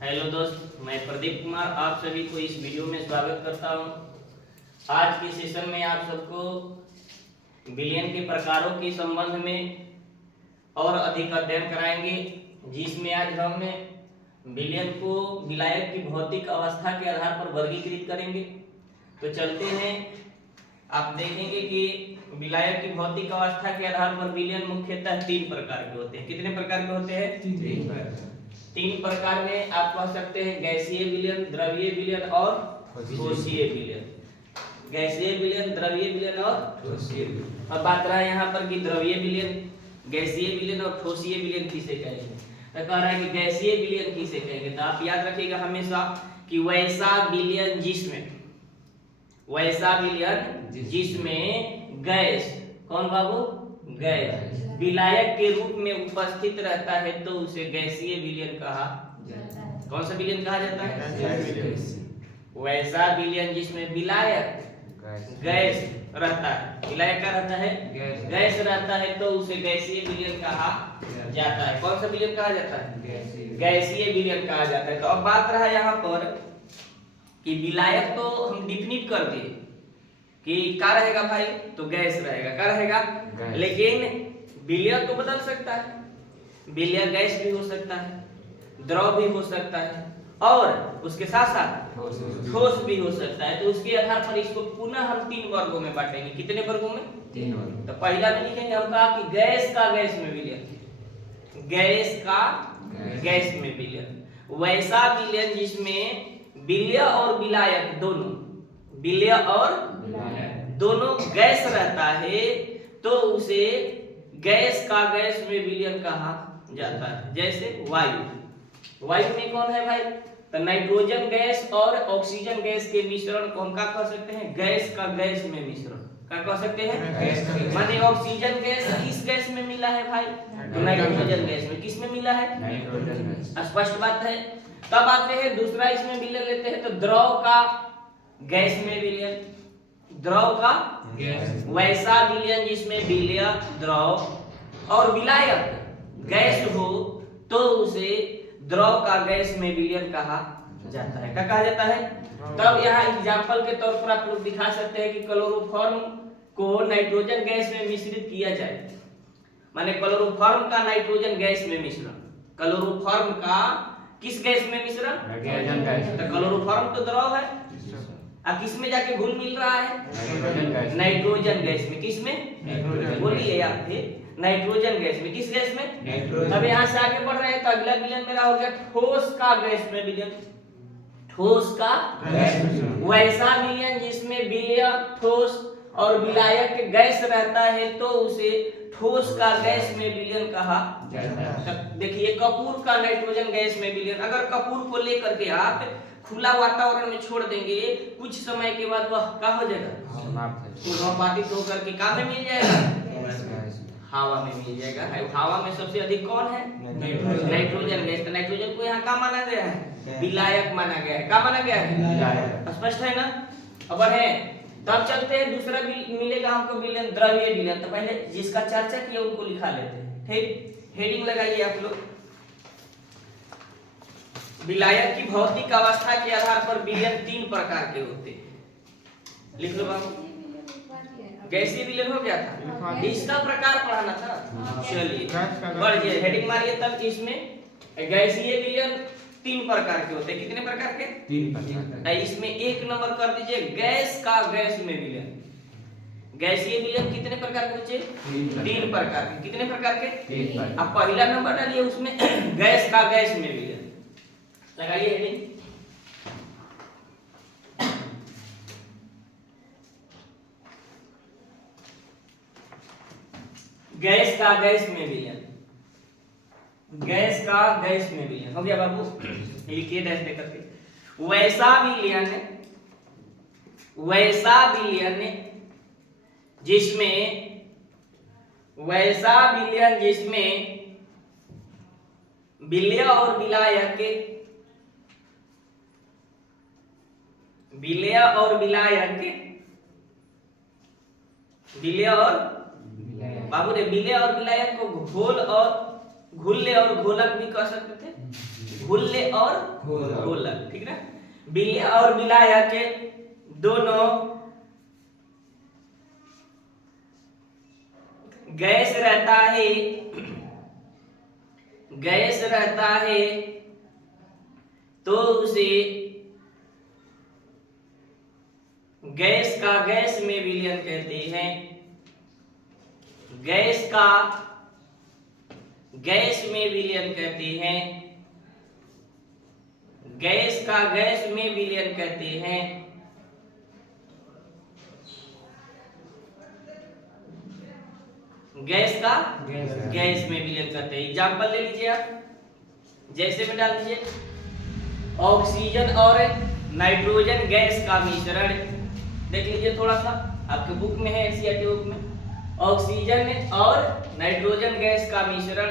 Hello दोस्त, मैं प्रदीप कुमार आप सभी को इस वीडियो में स्वागत करता हूं। आज के सेशन में आप सबको विलयन के प्रकारों के संबंध में और अधिक अध्ययन कराएंगे, जिसमें आज हम विलयन को विलायक की भौतिक अवस्था के आधार पर वर्गीकृत करेंगे। तो चलते हैं। आप देखेंगे कि विलायक की भौतिक अवस्था के आधार पर विलयन मुख्यतः तीन प्रकार के होते हैं। कितने प्रकार के होते हैं? तीन प्रकार में आप कह सकते हैं गैसीय विलयन, द्रवीय विलयन और ठोसीय विलयन। गैसीय विलयन, द्रवीय विलयन और ठोसीय विलयन। अब बात रहा है यहाँ पर कि द्रवीय विलयन, गैसीय विलयन और ठोसीय विलयन किसे कहेंगे। तो कह रहा है कि गैसीय विलयन किसे कहेंगे। तो आप याद रखिएगा हमेशा कि वैसा विलयन जिसमें गैस, कौन बाबू, गैस विलायक के रूप में उपस्थित रहता है तो उसे गैसीय विलयन कहा जाता है। कौन सा विलयन कहा जाता है? वैसा विलयन जिसमें विलायक गैस रहता है, विलायक का रहता है, गैस रहता है तो उसे गैसीय विलयन कहा जाता है। कौन सा विलयन कहा जाता है? गैसीय विलयन कहा जाता है। तो अब बात रहा यहाँ पर कि विलायक तो हम डिफिनिट कर दिए कि क्या रहेगा भाई, तो गैस रहेगा, क्या रहेगा, लेकिन विलयन तो बदल सकता है। विलयन गैस भी हो सकता है, द्रव भी हो सकता है और उसके साथ साथ ठोस भी हो सकता है। तो उसके आधार पर इसको पुनः हम तीन वर्गों में बांटेंगे। कितने वर्गों में? तीन वर्ग। तो पहला में लिखेंगे हम कहा कि गैस का गैस में विलयन, गैस का गैस में विलयन, वैसा विलयन जिसमें विलय और विलायक दोनों, विलय और दोनों गैस रहता है तो उसे गैस का गैस में विलयन कहा जाता है। जैसे वायु में कौन है भाई, तो नाइट्रोजन गैस और ऑक्सीजन गैस के मिश्रण को हम क्या कह सकते हैं? गैस का गैस में मिश्रण। क्या कह सकते हैं? माने ऑक्सीजन गैस किस गैस में मिला है भाई? तो नाइट्रोजन गैस में। किस में मिला है? Nitrogen gas. स्पष्ट बात है। तब आते हैं दूसरा, इसमें विलयन लेते हैं तो द्रव का गैस में विलयन, द्रव का वैसा विलयन जिसमें विलय, द्रव और विलायक गैस हो तो उसे द्रव का गैस में विलयन कहा जाता है। क्या कहा जाता है? तब यहाँ एग्जांपल के तौर पर आप लोग दिखा सकते हैं कि क्लोरोफॉर्म को नाइट्रोजन गैस में मिश्रित किया जाए, माने क्लोरोफॉर्म का नाइट्रोजन गैस में मिश्रण, क्लोरोफॉर्म का किस गैस में मिश्रण? Nitrogen gas. तो क्लोरोफॉर्म तो द्रव है, अब किस में जाके घुल मिल रहा है? नाइट्रोजन गैस में। किस में? बोलिए आप थे, नाइट्रोजन गैस में। किस गैस में? अब यहाँ से आगे बढ़ रहे हैं तो अगला विलयन मेरा हो गया ठोस का गैस में विलयन, ठोस का वैसा विलयन जिसमें विलय, ठोस और विलायक गैस रहता है तो उसे ठोस का गैस में विलयन कहा जाता है। देखिए कपूर का नाइट्रोजन गैस में विलयन, अगर कपूर को लेकर के आप खुला वातावरण में छोड़ देंगे, कुछ समय के बाद वह क्या हो जाएगा? समापातित होकर के कहाँ में मिल जाएगा? हवा में मिल जाएगा। हवा में सबसे अधिक कौन है? Nitrogen gas. तो नाइट्रोजन को यहाँ क्या माना गया है? विलायक माना गया है। क्या माना गया है? स्पष्ट है ना? अब है तब चलते हैं दूसरा मिलेगा हमको विलयन, द्रवीय विलयन। तो पहले जिसका चर्चा किया उनको लिखा लेते हैं। ठीक, हेडिंग लगाइए आप लोग। विलायक की भौतिक अवस्था के आधार पर विलयन तीन प्रकार के होते हैं। लिख लो बाबू। गैसीय विलयन हो गया था, इसका प्रकार पढ़ाना था। चलिए बढ़िए, हेडिंग मारिए। तब इसमें गैसीय विलयन तीन प्रकार के होते हैं। कितने प्रकार के? तीन प्रकार। इसमें एक नंबर कर दीजिए गैस का गैस में विलयन। गैसीय विलयन कितने प्रकार के होते हैं? तीन प्रकार के। कितने प्रकार के? तीन। अब पहला नंबर डालिए उसमें गैस का गैस में विलयन। लगाइए हेडिंग। गैस का गैस में विलयन, गैस का गैस में विलयन हो गया बाबू, लिखिए डैश दे करके। वैसा विलयन जिसमें विलय और बाबू रे विलय और विलायक को घोल और घुल्ले और घोलक भी कह सकते थे। घुल्ले और घोलक, ठीक ना। बिल्ले और विलायक के दोनों गैस रहता है तो उसे गैस का गैस में विलयन कहते हैं। गैस का गैस में विलयन कहते हैं। गैस का गैस में विलयन कहते हैं। गैस का गैस में विलयन करते हैं। एग्जाम्पल ले लीजिए आप, जैसे में डाल दीजिए ऑक्सीजन और नाइट्रोजन गैस का मिश्रण। देख लीजिए थोड़ा सा, आपके बुक में है, एनसीईआरटी बुक में, ऑक्सीजन और नाइट्रोजन गैस का मिश्रण।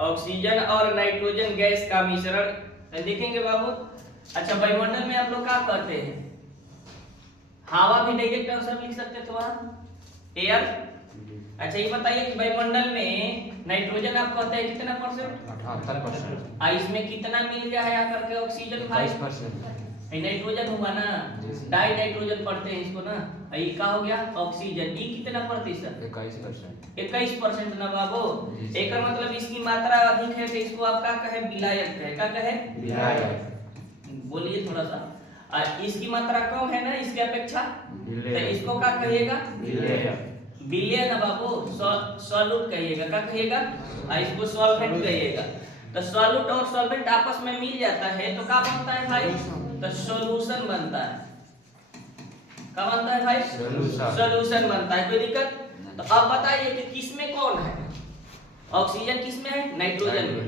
ऑक्सीजन और नाइट्रोजन गैस का मिश्रण देखेंगे बाबू। अच्छा, वायुमंडल में आप लोग क्या करते हैं? हवा भी डायरेक्ट आंसर लिख सकते थे वहां, एयर। अच्छा, ये बताइए कि वायुमंडल में नाइट्रोजन आप कहते हैं कितना परसेंट? 78%। इसमें कितना मिल गया है आकर के ऑक्सीजन? 5%। नाइट्रोजन हुआ ना, डाई नाइट्रोजन पढ़ते हैं इसको ना। ये क्या हो गया? ऑक्सीजन। ये कितना प्रतिशत? 21%। 21% ना बाबू। एक मतलब इसकी मात्रा अधिक है तो इसको आप क्या कहे? विलायक कहे। क्या कहे? विलायक। बोलिए थोड़ा सा। इसकी मात्रा कम है ना इसके अपेक्षा, तो इसको क्या कहिएगा? विलय ना बाबू, सॉल्यूट कहिएगा। क्या कहिएगा? इसको सॉल्वेंट कहिएगा। तो सॉल्यूट और सॉल्वेंट आपस में मिल जाता है तो क्या बनता है भाई? तो सॉल्यूशन बनता है। क्या बनता है भाई? सॉल्यूशन बनता है। कोई दिक्कत? तो अब बताइए कि किसमें कौन है? ऑक्सीजन किसमें है? नाइट्रोजन में।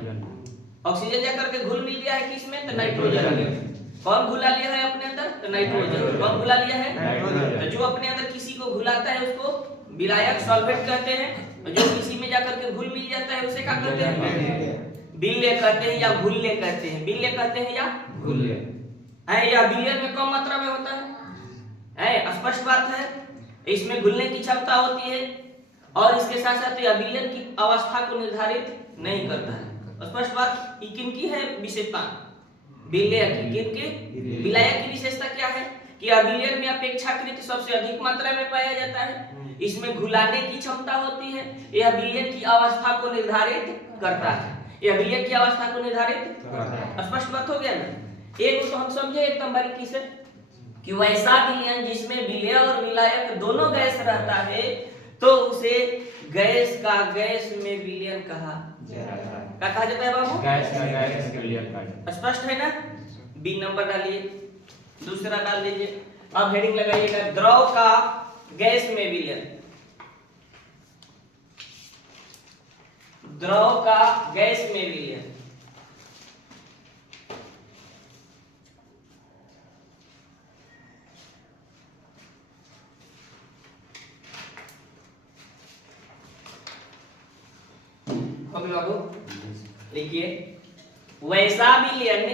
ऑक्सीजन जाकर के घुल मिल गया है किसमें? तो नाइट्रोजन में। कौन घुला लिया है अपने अंदर? तो नाइट्रोजन। कौन घुला लिया है? नाइट्रोजन। जो अपने अंदर किसी को घुलाता है उसको विलायक, सॉल्वेंट कहते हैं। जो किसी में जाकर के घुल मिल जाता है उसे क्या कहते हैं? विलय कहते हैं या घुल्ले कहते हैं। विलय कहते हैं या घुल्ले है, या विलयन में कम मात्रा में होता है, स्पष्ट बात है। इसमें घुलने की क्षमता होती है और इसके साथ साथ यह विलयन की अवस्था को निर्धारित नहीं करता है। स्पष्ट बात। किनकी है विशेषता? विलयक की। किनकी? विलायक की विशेषता क्या है कि विलयन में अपेक्षाकृत सबसे अधिक मात्रा में पाया जाता है। इसमें घुलाने की क्षमता होती है। यह विलयन की अवस्था को निर्धारित करता है। यह विलयन की अवस्था को निर्धारित करता है। स्पष्ट बात हो गया ना। एक तो हम समझे एकदम बारीकी से कि वैसा विलयन जिसमें विलय और विलायक दोनों गैस रहता है तो उसे गैस का गैस में विलयन कहा जाता है। क्या कहा जाता है बाबू? गैस का गैस में विलयन कहा जाता है। स्पष्ट है ना। बी नंबर डालिए, दूसरा डाल दीजिए। अब हेडिंग लगाइएगा द्रव का गैस में विलयन। द्रव का गैस में विलयन। बाबू लिखिए वैसा विलयन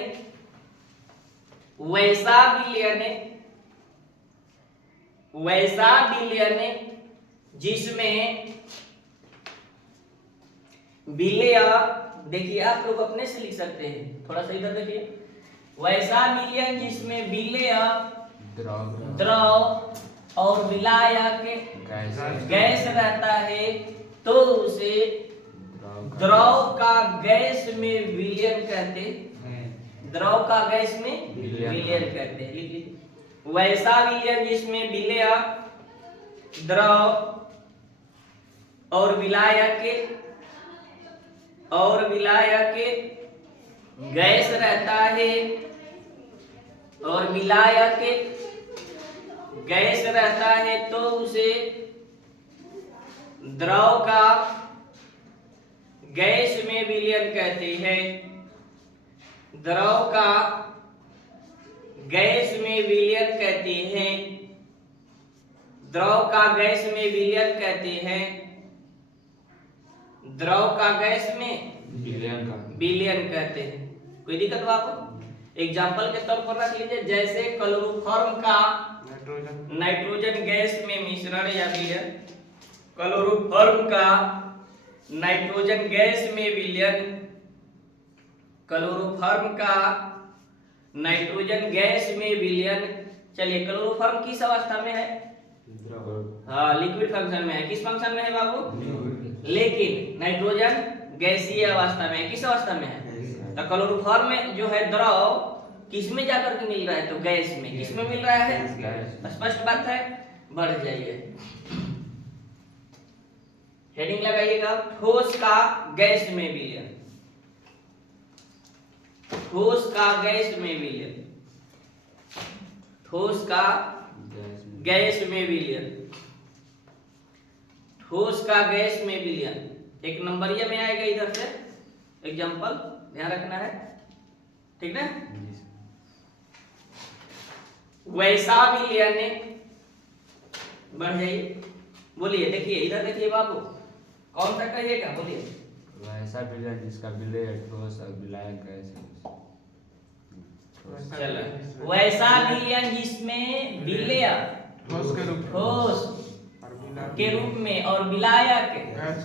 जिसमें विलय, देखिए आप लोग अपने से लिख सकते हैं, थोड़ा सा इधर देखिए। वैसा विलयन जिसमें विलय, द्रव और विलायक गैस रहता है तो उसे द्रव का गैस में विलयन कहते हैं। द्रव का गैस में विलयन कहते हैं। लिख लीजिए वैसा विलयन जिसमें विलय, द्रव और विलायक गैस रहता है और विलायक गैस रहता है तो उसे द्रव का गैस में विलयन कहते हैं। द्रव का गैस में विलयन कहते हैं। द्रव का गैस में विलयन कहते हैं। द्रव का गैस में विलयन कहते हैं। कोई दिक्कत हो आपको? एग्जाम्पल के तौर पर रख लीजिए, जैसे क्लोरोफॉर्म का नाइट्रोजन गैस में मिश्रण या विलयन, क्लोरोफॉर्म का नाइट्रोजन गैस में विलयन क्लोरोफॉर्म का नाइट्रोजन गैस में विलयन। चलिए, क्लोरोफॉर्म किस अवस्था में है? हाँ, लिक्विड फंक्शन में है। किस फंक्शन में है बाबू? लेकिन नाइट्रोजन गैसीय अवस्था में है। किस अवस्था में है? तो क्लोरोफॉर्म में जो है द्रव किस में जाकर के मिल रहा है? तो गैस में। किस में मिल रहा है? स्पष्ट बात है। बढ़ जाइए, हेडिंग लगाइएगा, ठोस का गैस में विलयन। ठोस का गैस में विलयन। ठोस का गैस में विलयन। ठोस का गैस में विलयन एक नंबरिया में आएगा इधर से एग्जांपल, ध्यान रखना है, ठीक ना? वैसा विलयन, बढ़ जाइए, बोलिए, देखिए इधर देखिए बाबू, कौन सा कहिएगा, बोलिए। वैसा विलयन जिसका विलय ठोस और विलायक गैस है। चलो, वैसा विलयन जिसमें विलय ठोस के रूप में और विलायक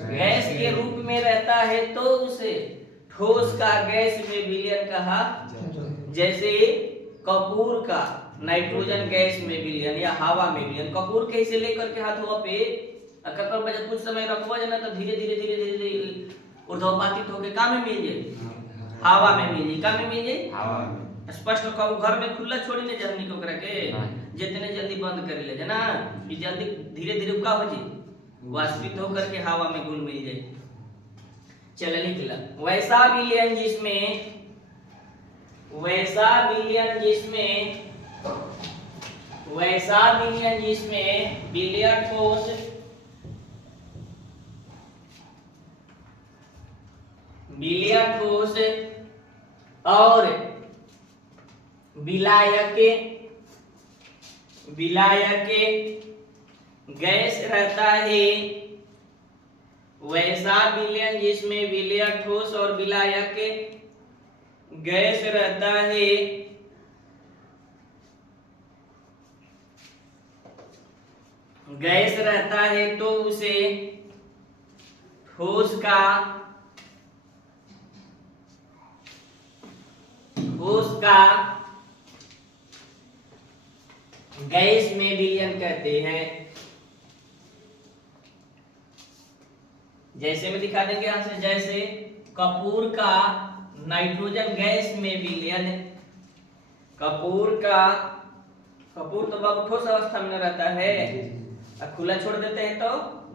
गैस के रूप में रहता है तो उसे ठोस का गैस में विलयन कहा। जैसे कपूर का नाइट्रोजन गैस में विलयन या हवा में विलयन। कपूर कैसे लेकर के हाथों पे ककर बजे कुछ समय रखवा जना तो धीरे धीरे धीरे धीरे ऊर्ध्वपातित होके काम में मिल जाए, हवा में मिल जाए, काम में मिल जाए, हवा में। स्पष्ट कहू, घर में खुला छोड़ी नहीं जल्दी को करे के जितने जल्दी बंद कर ले ना कि जल्दी धीरे धीरे का हो जाए, वाष्पित होकर के हवा में घुल मिल जाए। चल निकला, वैसा विलयन जिसमें, वैसा विलयन जिसमें, वैसा विलयन जिसमें विलय ठोस और विलायक गैस रहता है। वैसा विलयन जिसमें विलय ठोस और विलायक गैस रहता है तो उसे ठोस का गैस में विलयन कहते हैं। जैसे में दिखा देंगे यहां से, जैसे कपूर का नाइट्रोजन गैस में विलयन। कपूर तो बाबू ठोस अवस्था में रहता है, खुला छोड़ देते हैं तो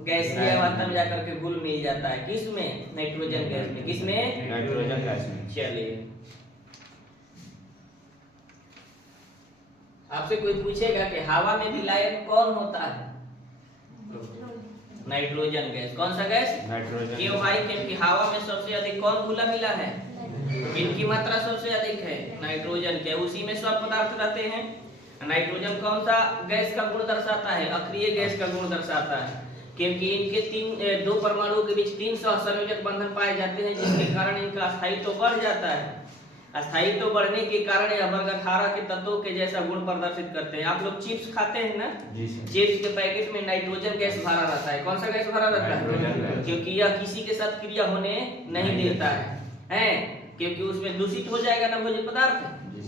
गैसीय अवस्था में जाकर के घुल मिल जाता है। किस में? नाइट्रोजन गैस में। किस में? नाइट्रोजन गैस में। चलिए, आपसे कोई पूछेगा कि हवा में विलायक कौन होता है? Nitrogen gas. कौन सा गैस? नाइट्रोजन। क्यों भाई? क्योंकि हवा में सबसे अधिक कौन घुला मिला है? इनकी मात्रा सबसे अधिक है नाइट्रोजन के, उसी में सब पदार्थ रहते हैं। नाइट्रोजन कौन सा गैस का गुण दर्शाता है? अक्रिय गैस का गुण दर्शाता है, क्योंकि इनके दो परमाणुओं के बीच 3 सहसंयोजक बंधन पाए जाते हैं, जिसके कारण इनका स्थायित्व बढ़ जाता है। स्थायित्व बढ़ने के कारण यह वर्ग 18 के तत्वों के जैसा गुण प्रदर्शित करते हैं। आप लोग चिप्स खाते हैं ना, चिप्स के पैकेट में नाइट्रोजन गैस भरा रहता है। कौन सा गैस भरा रहता है? क्योंकि यह किसी के साथ क्रिया होने नहीं देता है, क्योंकि उसमें दूषित हो जाएगा ना भोज्य पदार्थ,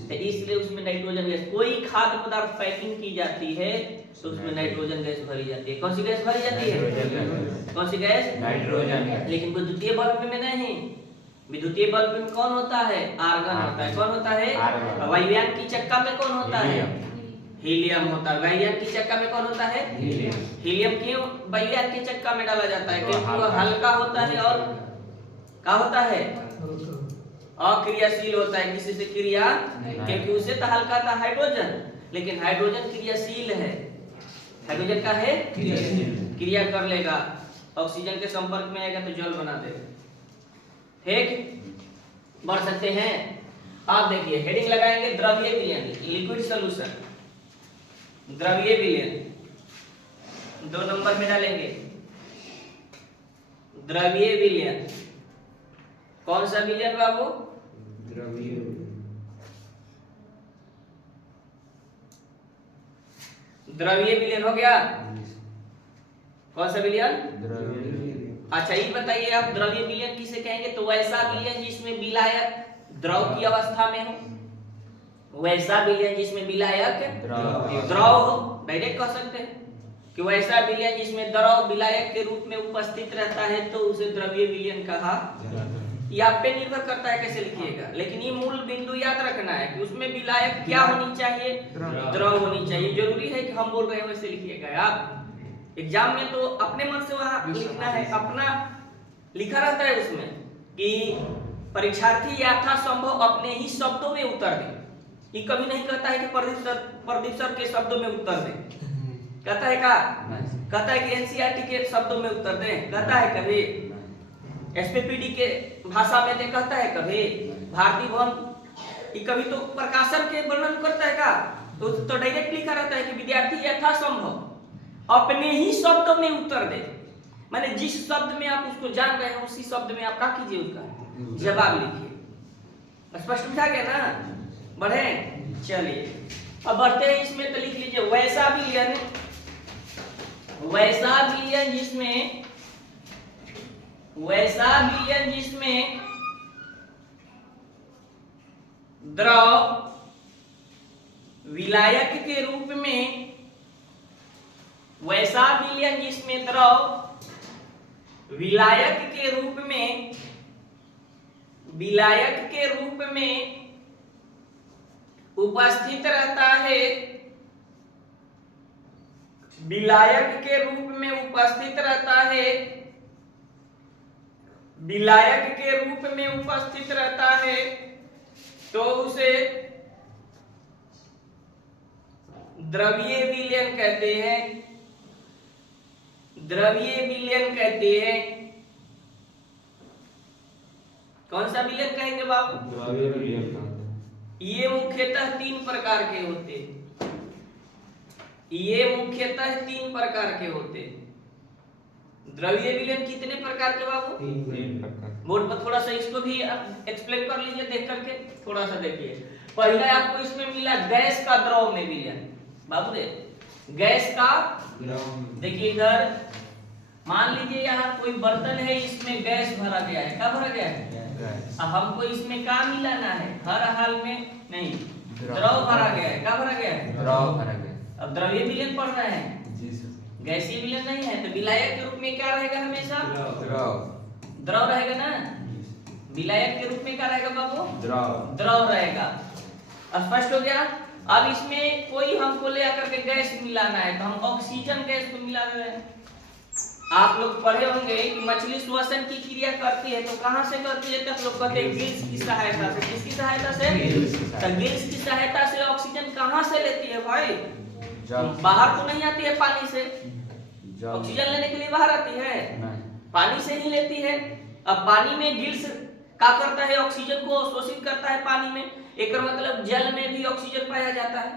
तो इसलिए उसमें नाइट्रोजन गैस। कोई खाद्य पदार्थ पैकिंग की जाती है तो उसमें नाइट्रोजन गैस भरी जाती है। कौन सी गैस भरी जाती है? कौन सी गैस? नाइट्रोजन। लेकिन विद्युतीय बल्ब में नहीं। विद्युतीय बल्ब में कौन होता है? आर्गन होता है। कौन होता है? वायुयान की चक्का में कौन होता है? हीलियम होता है। वायुयान की चक्का में कौन होता है? हीलियम क्यों वायुयान की चक्का में डाला जाता है? क्योंकि वह हल्का होता है और क्या होता है? अक्रियाशील होता है, किसी से क्रिया, क्योंकि उससे तो हल्का था हाइड्रोजन, लेकिन हाइड्रोजन क्रियाशील है। हाइड्रोजन का है क्रिया कर लेगा, ऑक्सीजन के संपर्क में आएगा तो जल बना देगा। ठीक, बढ़ सकते हैं। आप देखिए, हेडिंग लगाएंगे द्रव्य विलयन, लिक्विड सॉल्यूशन, द्रव्य विलयन 2 नंबर में डालेंगे। द्रव्य विलयन कौन सा विलयन बाबू? द्रव्य विलयन हो गया। कौन सा विलयन? अच्छा ये बताइए आप द्रव्य विलयन किसे कहेंगे? तो वैसा विलयन जिसमें विलायक द्रव की अवस्था में हो, वैसा विलयन जिसमें विलायक द्रव हो, डायरेक्ट कह सकते हैं कि वैसा विलयन जिसमें द्रव विलायक के रूप में उपस्थित रहता है तो उसे द्रव्य विलयन कहा। ये आप पे निर्भर करता है कैसे लिखिएगा, लेकिन ये मूल बिंदु याद रखना है कि उसमें विलायक क्या होनी चाहिए? द्रव होनी चाहिए। जरूरी है कि हम बोल रहे हैं वैसे लिखिएगा। आप एग्जाम में तो अपने मन से वहां लिखना है, अपना लिखा रहता है उसमें कि परीक्षार्थी यथासंभव अपने ही शब्दों में उत्तर दे। ये कभी नहीं कहता है कि प्रदीप सर के शब्दों में उत्तर दे, कहता है का? कहता है कि एनसीईआरटी के शब्दों में उत्तर दे, कहता है कभी? एसपीपीडी के भाषा में दे, कहता है कभी? भारतीय भवन ये कभी तो प्रकाशन के वर्णन करता है का? तो डायरेक्ट लिखा रहता है कि विद्यार्थी यथासंभव अपने ही शब्दों में उत्तर दे। माने जिस शब्द में आप उसको जान रहे हैं उसी शब्द में आप क्या कीजिए, उसका जवाब लिखिए। स्पष्ट बुझा गया ना? बढ़े, चलिए अब बढ़ते हैं इसमें। तो लिख लीजिए वैसा विलयन जिसमें द्रव विलायक के रूप में, वैसा विलयन जिसमें द्रव विलायक के रूप में उपस्थित रहता है, विलायक के रूप में उपस्थित रहता है, तो उसे द्रवीय विलयन कहते हैं। कौन सा विलयन कहेंगे बाबू? द्रव्य विलयन का ये मुख्यतः तीन प्रकार के होते। द्रव्य विलयन कितने प्रकार के बाबू? तीन प्रकार। बोर्ड पर थोड़ा सा इसको भी एक्सप्लेन कर लीजिए, देख करके थोड़ा सा देखिए। पहला आपको इसमें मिला गैस का द्रव में विलयन। बाबू दे गैस का, देखिए इधर मान लीजिए यहाँ कोई बर्तन है, इसमें गैस भरा गया है। क्या भरा गया है? अब हमको इसमें क्या मिलाना है? हर हाल में नहीं, द्रव भरा गया है। क्या भरा गया है? द्रव भरा गया। अब द्रव्य विलयन पढ़ना है, जी सर। गैसीय विलयन नहीं है। तो विलायक के रूप में क्या रहेगा? हमेशा द्रव रहेगा ना। विलायक के रूप में क्या रहेगा बाबू? द्रव रहेगा। स्पष्ट हो गया? अब इसमें कोई हमको ले आकर के गैस मिलाना है, तो हम ऑक्सीजन गैस को मिला रहे हैं। आप लोग पढ़े होंगे कि मछली श्वसन की क्रिया करती है, तो कहां से करती है? तो लोग कहते हैं गिल्स की सहायता से। किसकी सहायता से? तो गिल्स की सहायता से ऑक्सीजन कहां से लेती है भाई? बाहर तो नहीं आती है पानी से। ऑक्सीजन लेने के लिए बाहर आती है? पानी से ही लेती है। अब पानी में गिल्स क्या करता है? ऑक्सीजन को अवशोषित करता है पानी में। एक मतलब जल में भी ऑक्सीजन पाया जाता है,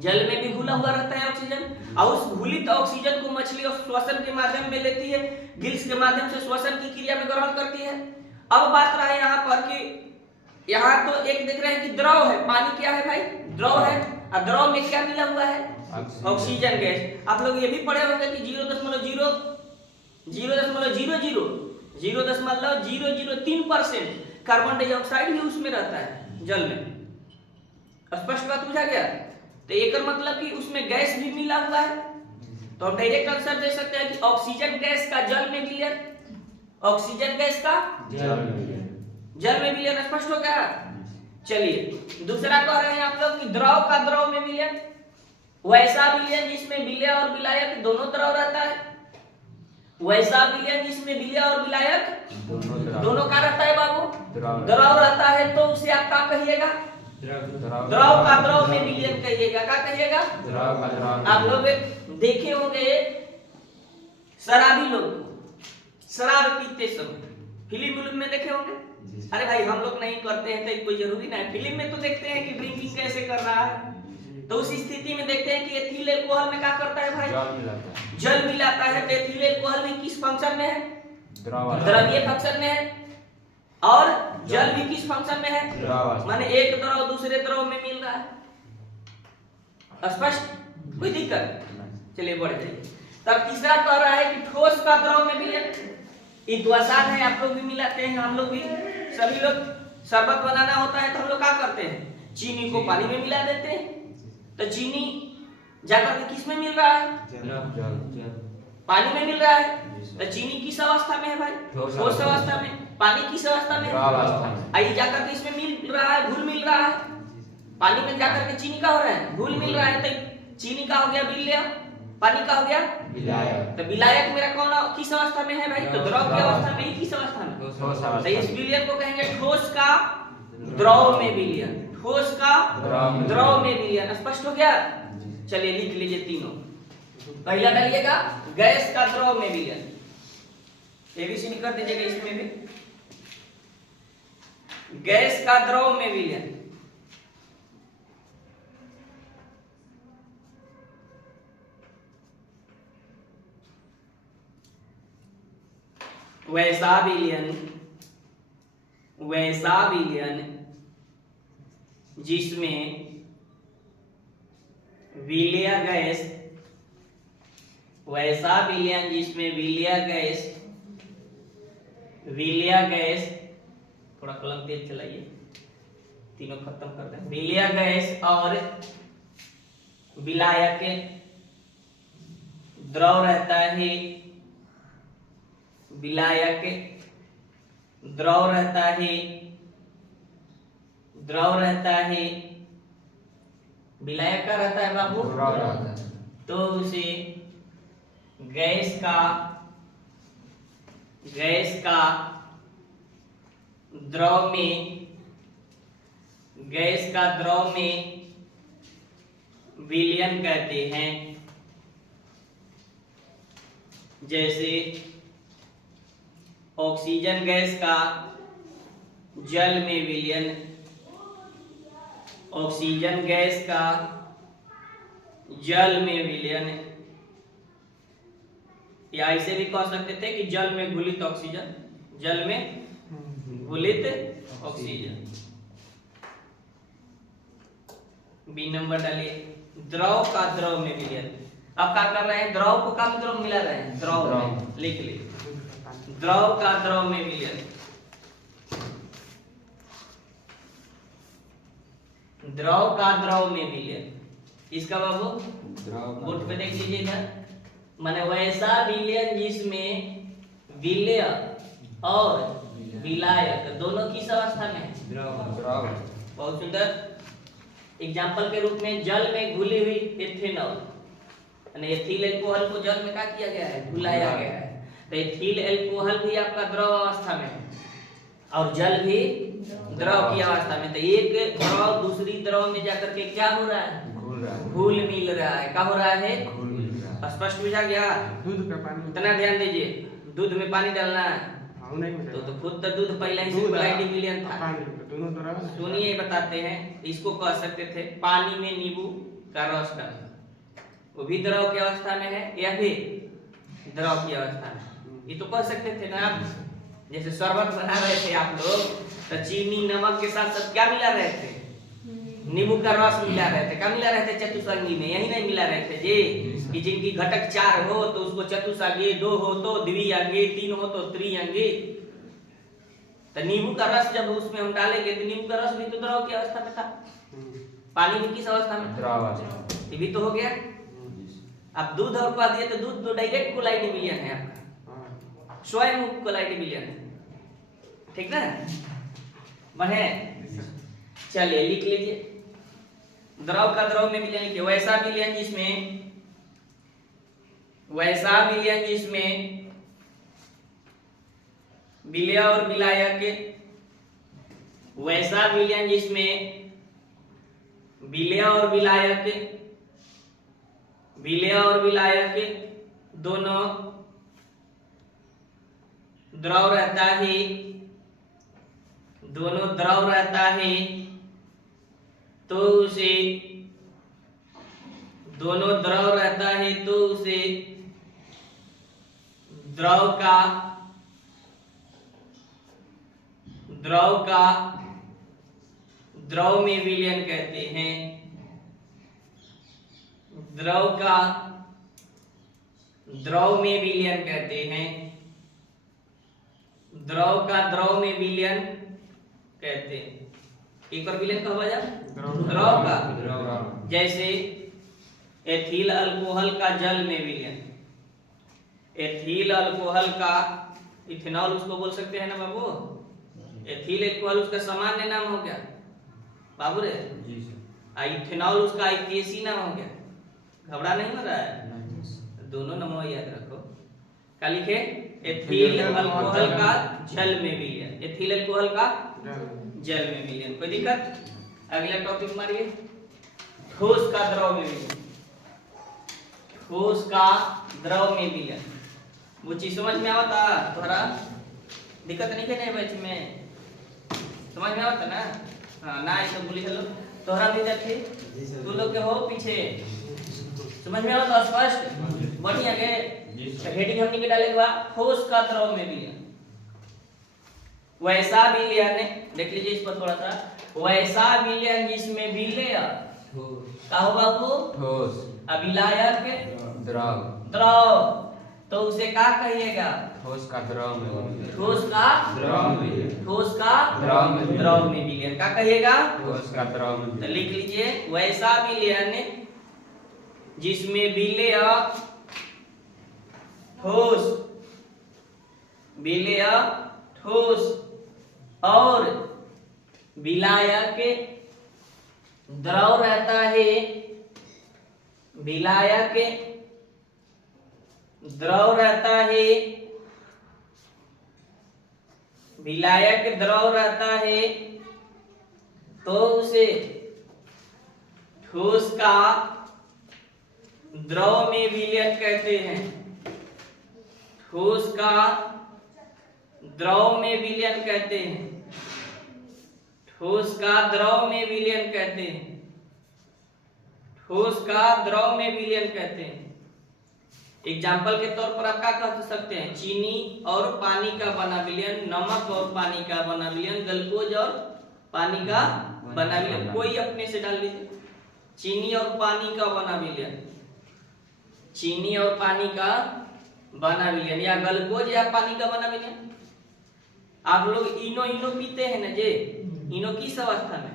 जल में भी घुला हुआ रहता है ऑक्सीजन, और उस घुलित ऑक्सीजन को मछली श्वसन के माध्यम में लेती है, गिल्स के माध्यम से श्वसन की क्रिया में ग्रहण करती है। अब बात रहा यहाँ पर कि यहाँ तो एक देख रहे हैं कि द्रव है, पानी क्या है भाई? द्रव है। और द्रव में क्या मिला हुआ है? Oxygen gas. आप लोग ये भी पढ़े होंगे कि 0.003% कार्बन डाइऑक्साइड ही उसमें रहता है जल में। स्पष्ट बात बुझा गया? तो एक मतलब कि उसमें गैस भी मिला हुआ है। तो हम डायरेक्ट आंसर दे सकते हैं कि ऑक्सीजन गैस का जल में विलयन, ऑक्सीजन गैस का जल में विलयन। स्पष्ट हो गया? चलिए दूसरा कह रहे हैं आप लोग कि द्रव का द्रव में विलयन, वैसा विलयन जिसमें विलय और विलायक दोनों द्रव रहता है। वैसा विलयन जिसमें विलय और विलायक दोनों का रहता है बाबू? द्रव रहता है, तो उसे आप क्या कहिएगा? द्रव का द्रव में विलयन कहिएगा। क्या कहिएगा? आप लोग देखे होंगे शराबी लोग शराब पीते समय फिल्म में देखे होंगे। अरे भाई हम लोग नहीं करते हैं तो कोई जरूरी नहीं, फिल्म में तो देखते हैं कि ड्रिंकिंग कैसे कर रहा है। तो उस स्थिति में देखते हैं कि एथिल अल्कोहल में क्या करता है भाई? जल मिलाता है। तो एथिल अल्कोहल में किस फंक्शन में है? द्रवीय फंक्शन में है। और जल भी किस फंक्शन में है? माने एक द्रव दूसरे द्रव में मिल रहा है। स्पष्ट? कोई दिक्कत? चलिए बढ़ जाइए। तब तीसरा कह रहा है कि ठोस का द्रव में विलयन। ये तो आसान है, आप लोग भी मिलाते हैं, हम लोग भी, सभी लोग शरबत बनाना होता है तो हम लोग क्या करते हैं, चीनी को पानी में मिला देते हैं। तो चीनी जाकर के किस में मिल रहा है, पानी में मिल रहा है। तो चीनी किस अवस्था में है भाई, ठोस अवस्था में। पानी किस अवस्था में, आई जाकर के इसमें मिल रहा है, घुल मिल रहा है। पानी में जाकर के चीनी का हो रहा है, घुल मिल रहा है। तो चीनी का हो गया विलय, पानी का हो गया विलायक। तो विलायक मेरा कौन किस अवस्था में है भाई, तो द्रव की अवस्था में ही, किस अवस्था में, तो इस विलयन को कहेंगे ठोस का द्रव में विलयन, ठोस का द्रव में विलयन। स्पष्ट हो गया। चलिए लिख लीजिए तीनों। पहला डालिएगा गैस का द्रव में विलयन, एबीसीडी कर दीजिएगा इसमें भी, गैस का द्रव में विलयन। वैसा विलयन जिसमें विलय गैस, वैसा विलयन जिसमें विलय गैस, थोड़ा कलम तेज चलाइए, तीनों खत्म कर दें। विलय गैस और विलायक द्रव रहता है, विलायक द्रव रहता है, विलायक का रहता है बाबू, तो उसे गैस का द्रव में विलयन कहते हैं। जैसे ऑक्सीजन गैस का जल में विलयन, ऑक्सीजन गैस का जल में विलयन, या ऐसे भी कह सकते थे कि जल में घुलित ऑक्सीजन, जल में घुलित ऑक्सीजन। बी नंबर डालिए, द्रव का द्रव में विलयन। अब क्या कर रहे हैं, द्रव को कम द्रव मिला रहे हैं, द्रव में लिख लीजिए, द्रव का द्रव में विलयन, द्रव का द्रव में विलयन। इसका बाबू बोर्ड पे देख लीजिए इधर, माने वैसा विलयन जिसमें विलय और विलायक दोनों किस अवस्था में है, द्रव। बहुत सुंदर। एग्जाम्पल के रूप में जल में घुली हुई एथेनॉल, एथिल एल्कोहल को जल में क्या किया गया है, घुलाया गया है। तो एथिल एल्कोहल भी आपका द्रव अवस्था में है और जल भी द्रव की अवस्था में। तो एक द्रव दूसरी द्रव में जाकर के क्या हो रहा है, घुल मिल रहा है। क्या हो रहा है, घुल मिल रहा है। स्पष्ट बुझा गया। दूध का पानी, इतना ध्यान दीजिए, दूध में पानी डालना है तो खुद तो दूध पहले ही से कोलाइटिक विलयन था। सुनिए बताते हैं, इसको कह सकते थे पानी में नींबू का रस डालना, वो भी द्रव की अवस्था में है, या भी द्रव की अवस्था में, ये तो कह सकते थे ना आप। जैसे शरबत बना रहे थे आप लोग, तो चीनी नमक के साथ साथ क्या मिला रहे थे, नींबू का रस मिला रहे थे। क्या मिला रहे थे, चतुसंगी में, यही नहीं मिला रहे थे जी, कि जिनकी घटक 4 हो तो उसको चतुसंगी, 2 हो तो द्विअंगी, 3 हो तो त्रिअंगी। तो नींबू का रस जब उसमें हम डालेंगे तो नींबू का रस भी तो द्रव की अवस्था में था, पानी में किस अवस्था में, द्रव। ये भी तो हो गया। अब दूध और पा दिए तो दूध तो डायरेक्ट कोलाइटिक विलयन है आपका, स्वयं कोलाइटिक विलयन है, ठीक ना, बढ़े। चलिए लिख लीजिए, द्रव का द्रव में विलयन लिखिए, वैसा विलयन जिसमें विलय और विलायक, वैसा विलयन जिसमें विलय और विलायक दोनों द्रव रहता है, तो उसे दोनों द्रव रहता है तो उसे द्रव का द्रव में विलयन कहते हैं, द्रव का द्रव में विलयन कहते हैं। द्रव का द्रव में विलयन कहते हैं। एक बार विलयन कहा जा द्रव का, जैसे एथिल अल्कोहल का जल में विलयन, एथिल अल्कोहल का इथेनॉल उसको बोल सकते हैं ना बाबू। एथिल अल्कोहल उसका सामान्य नाम हो गया बाबू रे, इथेनॉल उसका आईपीएसी नाम हो गया। घबरा नहीं हो रहा है, दोनों नाम याद रखो। क्या लिखे? एथिल अल्कोहल का जल में विलयन, एथिल अल्कोहल का जल में विलयन। कोई दिक्कत? अगला टॉपिक मारिए, ठोस का द्रव में विलयन, ठोस का द्रव में विलयन। वो चीज समझ में आवता? तोहरा दिक्कत नहीं है बैच में, समझ में आवता ना? हाँ ना ऐसा बोली हेलो तोहरा भी देखी तू लोग के हो पीछे, समझ में आवता स्पष्ट बढ़िया के। हेडिंग हमने के डाले हुआ ठोस का द्रव में विलयन, वैसा विलयन देख लीजिए इस पर थोड़ा सा, वैसा विलयन जिसमें विलय का हो बाबू ठोस, अविलायक द्रव, द्रव, तो उसे क्या कहिएगा? ठोस का द्रव में, ठोस का द्रव में, ठोस का द्रव में, द्रव में विलयन क्या कहिएगा? ठोस का द्रव में। तो लिख लीजिए वैसा विलयन जिसमें विलय ठोस, विलय ठोस और विलायक द्रव रहता है, विलायक द्रव रहता है, विलायक द्रव रहता है, तो उसे ठोस का द्रव में विलयन कहते हैं, ठोस का द्रव में विलयन कहते हैं, ठोस का द्रव में विलयन कहते हैं, ठोस का द्रव में विलयन कहते हैं। एग्जाम्पल के तौर पर आप क्या कह सकते हैं? चीनी और पानी का बना विलयन, नमक और पानी का बना विलयन, ग्लूकोज और पानी का बना विलयन। कोई अपने से डाल लीजिए, चीनी और पानी का बना विलयन, चीनी और पानी का बना विलयन, या ग्लूकोज या पानी का बना विलयन। आप लोग इनो इनो पीते हैं ना जे, इनो किस अवस्था में?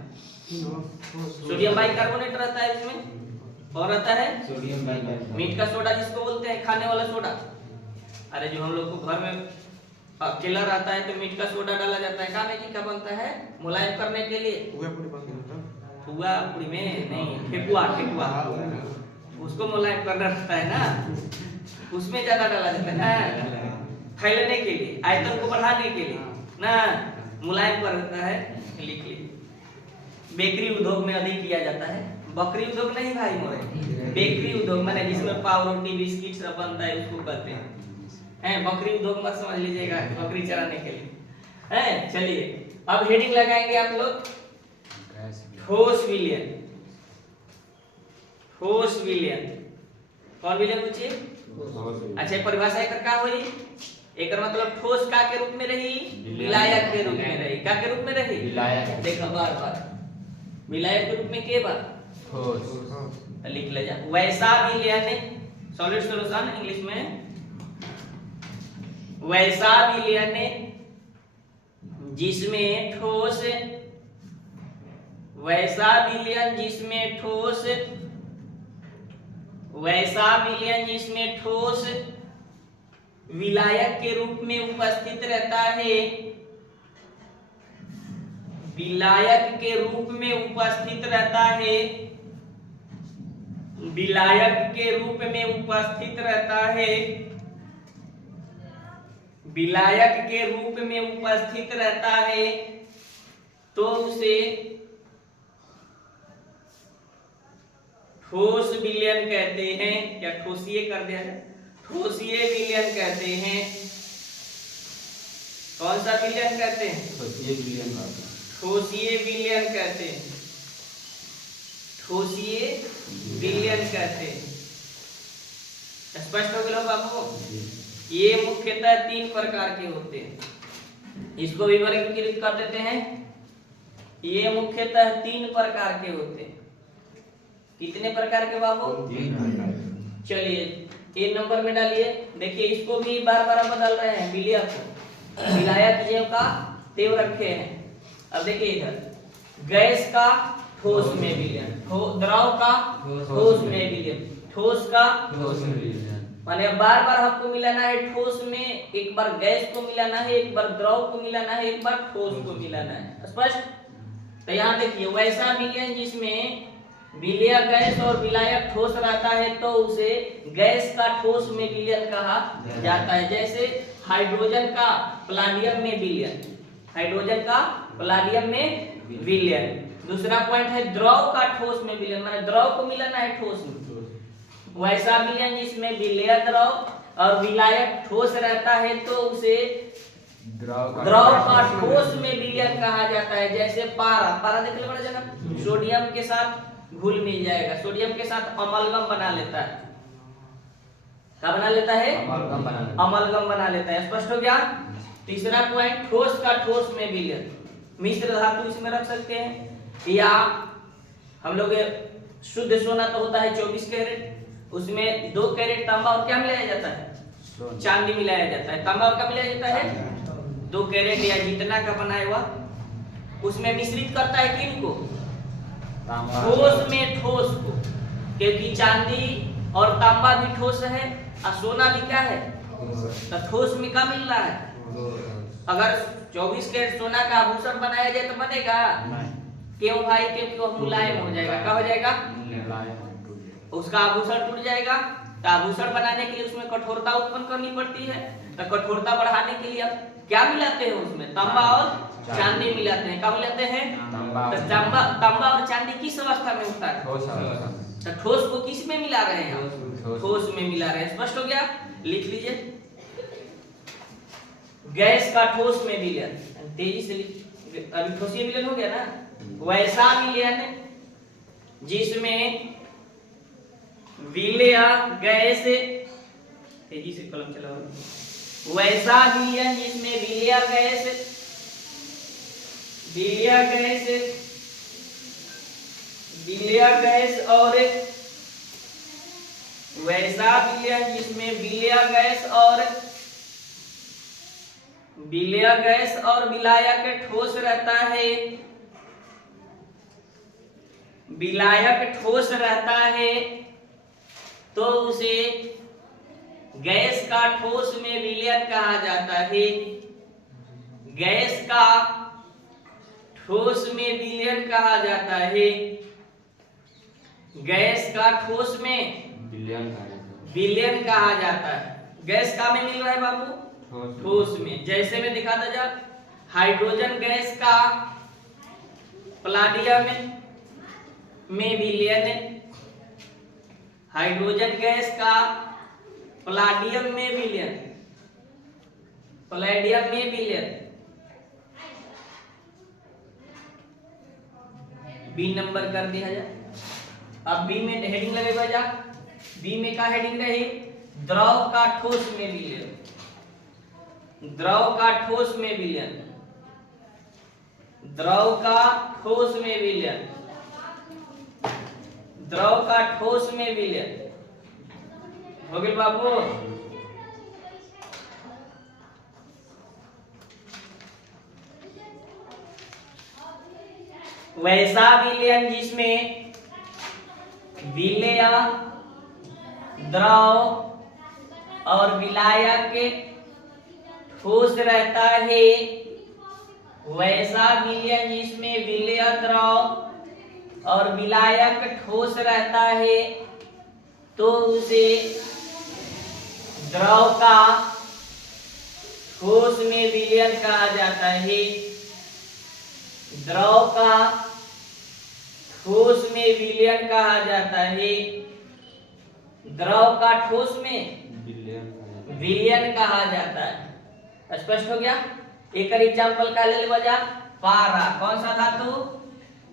सोडियम बाइकार्बोनेट रहता है इसमें, और रहता है सोडियम बाइकार्बोनेट, मीठ का सोडा जिसको बोलते हैं, खाने वाला सोडा। अरे जो हम लोग को घर में केला रहता है तो मीठ का सोडा डाला जाता है, खाने की क्या बनता है? मुलायम करने के लिए। पुआ पूरी में नहीं, ठेकुआ, ठेकुआ उसको मुलायम करना रहता है ना, उसमें ज्यादा डाला जाता है ना, फैलने के लिए, आयतन को बढ़ाने के लिए ना, मुलायम कर देता है। लिख लीजिए बेकरी उद्योग में अधिक किया जाता है, बकरी उद्योग नहीं भाई मोरे, बेकरी उद्योग माने जिसमें पाव रोटी बिस्किट सब बनता है उसको कहते हैं। बकरी उद्योग मत समझ लीजिएगा, बकरी चराने के लिए है। चलिए अब हेडिंग लगाएंगे आप लोग, ठोस विलयन, ठोस विलयन। कौन विलयन पूछिए? अच्छा परिभाषा एक क्या हुई? एक मतलब ठोस का के रूप में रही, विलायक के रूप में रही, का के रूप में रही, विलायक। देखो बार बार विलायक के रूप में के बार ठोस, लिख ले जा। वैसा विलयन, सॉलिड सॉल्यूशन इंग्लिश में, वैसा विलयन जिसमें ठोस, वैसा विलयन जिसमें ठोस, वैसा विलयन जिसमें ठोस विलायक के रूप में उपस्थित रहता है, विलायक के रूप में उपस्थित रहता है, विलायक के रूप में उपस्थित रहता है, विलायक के रूप में उपस्थित रहता है, तो उसे ठोस विलयन कहते हैं। क्या ठोसीय कर दिया है? ठोसीय विलयन कहते हैं। कौन सा विलयन कहते हैं? ठोसीय विलयन, ठोसीय विलयन कहते हैं, ठोसीय विलयन कहते हैं। स्पष्ट हो गया बाबू? ये मुख्यतः 3 प्रकार के होते हैं, इसको भी वर्गीकृत कर देते हैं। ये मुख्यतः 3 प्रकार के होते हैं। कितने प्रकार के बाबू? 3 प्रकार। चलिए ए नंबर में डालिए, देखिए इसको भी बार बार बदल रहे हैं विलय को, विलायक जैव का तेव रखे हैं। अब देखिए इधर गैस का ठोस में विलयन, द्रव का ठोस में विलयन, ठोस का ठोस में विलयन। माने बार बार हमको मिलाना है ठोस में, एक बार गैस को मिलाना है, एक बार द्रव को मिलाना है, एक बार ठोस को मिलाना है। स्पष्ट? तो यहाँ देखिए वैसा विलयन जिसमें विलेय गैस और विलायक ठोस रहता है तो उसे गैस का ठोस में विलयन कहा जाता है। जैसे हाइड्रोजन का प्लाटियम में विलयन, हाइड्रोजन का प्लाटियम में विलयन। दूसरा पॉइंट है द्रव का ठोस में विलयन, माने द्रव को मिलाना है ठोस में। वैसा विलयन जिसमें विलेय द्रव और विलायक ठोस रहता है तो उसे द्रव का ठोस में विलयन कहा जाता है। जैसे पारा देख लो बड़ा जनाब, सोडियम के साथ घुल मिल जाएगा, सोडियम के साथ अमलगम बना लेता है। क्या बना लेता है? अमलगम बना लेता है। स्पष्ट हो गया? तीसरा पॉइंट ठोस का ठोस में विलयन, मिश्र धातु इसमें रख सकते हैं, या हम लोग शुद्ध सोना तो होता है 24 कैरेट, उसमें 2 कैरेट तांबा और क्या मिलाया जाता है? चांदी मिलाया जाता है। तांबा और क्या मिलाया जाता है? 2 कैरेट या जितना का बनाया हुआ, उसमें मिश्रित करता है किनको? ठोस में ठोस को, क्योंकि चांदी और तांबा भी ठोस है और सोना भी क्या है? तो ठोस में क्या मिल रहा है? अगर 24 कैरेट सोना का आभूषण बनाया जाए तो बनेगा? क्यों भाई? क्योंकि वो मुलायम हो जाएगा। क्या हो जाएगा? उसका आभूषण टूट जाएगा। तो आभूषण बनाने के लिए उसमें कठोरता उत्पन्न करनी पड़ती है। तो कठोरता बढ़ाने के लिए अब क्या मिलाते हैं उसमें? तांबा और चांदी मिलाते हैं। क्या मिलाते हैं? तांबा और चांदी किस अवस्था में होता है? तो ठोस को किस में मिला रहे हैं? ठोस में मिला रहे हैं। स्पष्ट हो गया? लिख लीजिए गैस का ठोस में विलयन, तेजी से लिख, अभी ठोसीय विलयन हो गया ना। वैसा विलयन जिसमें विलेय गैस, तेजी से कलम चलाओ, वैसा विलयन जिसमें विलेय गैस और वैसा विलयन जिसमें विलेय गैस और विलायक ठोस रहता है, विलायक ठोस रहता है तो उसे गैस का ठोस में विलयन कहा जाता है। गैस का ठोस में विलयन कहा जाता है। गैस का ठोस में विलयन कहा जाता है। गैस का में मिल रहा है बाबू? ठोस में। जैसे मैं दिखाता जा, हाइड्रोजन गैस का प्लाटियम में विलयन, हाइड्रोजन गैस का प्लाटियम में विलयन, प्लेडियम में विलयन। बी नंबर कर दिया जा। अब बी में हेडिंग लगेगा जा। बी में का हेडिंग रही? द्रव का ठोस में विलयन, द्रव का ठोस में विलयन, द्रव का ठोस में विलयन, द्रव का ठोस में विलयन। हो गया बाबू? वैसा विलयन जिसमें विलेय द्रव और विलायक ठोस रहता है, वैसा विलयन जिसमें विलेय द्रव और विलायक ठोस रहता है तो उसे द्रव का ठोस में विलयन कहा जाता है। द्रव का ठोस में विलयन कहा जाता है। द्रव का ठोस में विलयन कहा जाता है। स्पष्ट हो गया? एक एग्जांपल का ले बजा, पारा। कौन सा धातु?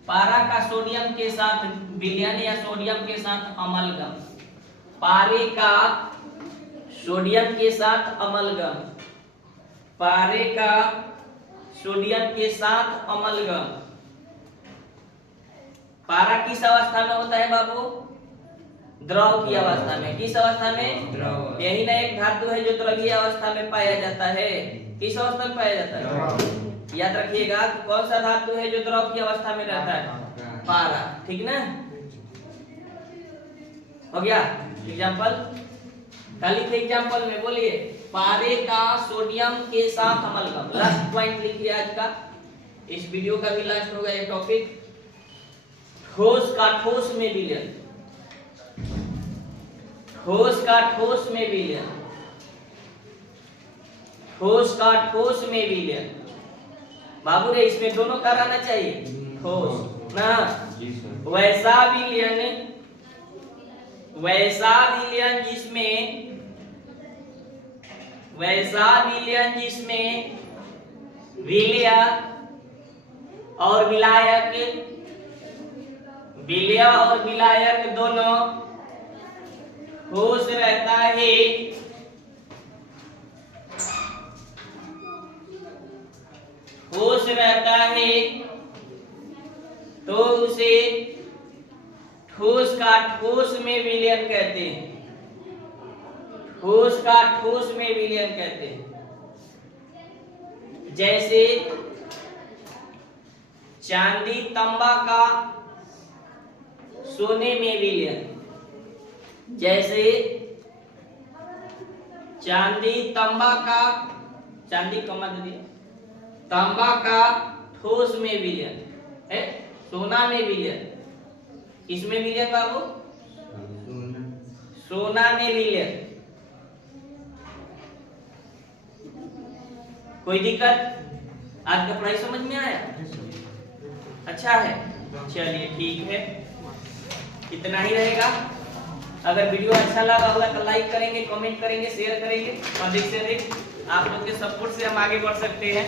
पारा का सोडियम के साथ विलयन या सोडियम के साथ अमलगम। पारे का सोडियम के साथ अमलगम, पारे का सोडियम के साथ अमलगम। पारा किस अवस्था में होता है बाबू? द्रव की अवस्था में। किस अवस्था में? द्रव। यही ना एक धातु है जो द्रवीय अवस्था में पाया जाता है। किस अवस्था में पाया जाता है? याद रखिएगा कि कौन सा धातु है जो द्रव की अवस्था में रहता है? पारा। ठीक ना? हो गया एग्जाम्पल। खाली थे एग्जाम्पल में बोलिए पारे का सोडियम के साथ अमलगम। लास्ट पॉइंट लिखिए आज का, इस वीडियो का भी लास्ट होगा ये टॉपिक। ठोस का ठोस में विलयन, ठोस का ठोस में विलयन, ठोस का ठोस में विलयन। बाबू रे इसमें दोनों का रहना चाहिए, ठोस ना। वैसा विलयन, वैसा विलयन जिसमें, वैसा विलयन जिसमें विलय और विलायक, विलय और विलायक दोनों ठोस रहता है, ठोस रहता है, तो उसे ठोस का ठोस में विलयन कहते हैं। ठोस का ठोस में विलयन कहते हैं। जैसे चांदी तांबा का सोने में विलयन, जैसे चांदी तांबा का, चांदी कमा दे, तांबा का ठोस में विलयन है, सोना में विलयन। किसमें विलयन बाबू? सोना में विलयन। कोई दिक्कत? आज का पढ़ाई समझ में आया? अच्छा है, चलिए ठीक है, इतना ही रहेगा। अगर वीडियो अच्छा लगा होगा तो लाइक करेंगे, कमेंट करेंगे, शेयर करेंगे और अधिक से अधिक आप लोग के सपोर्ट से हम आगे बढ़ सकते हैं।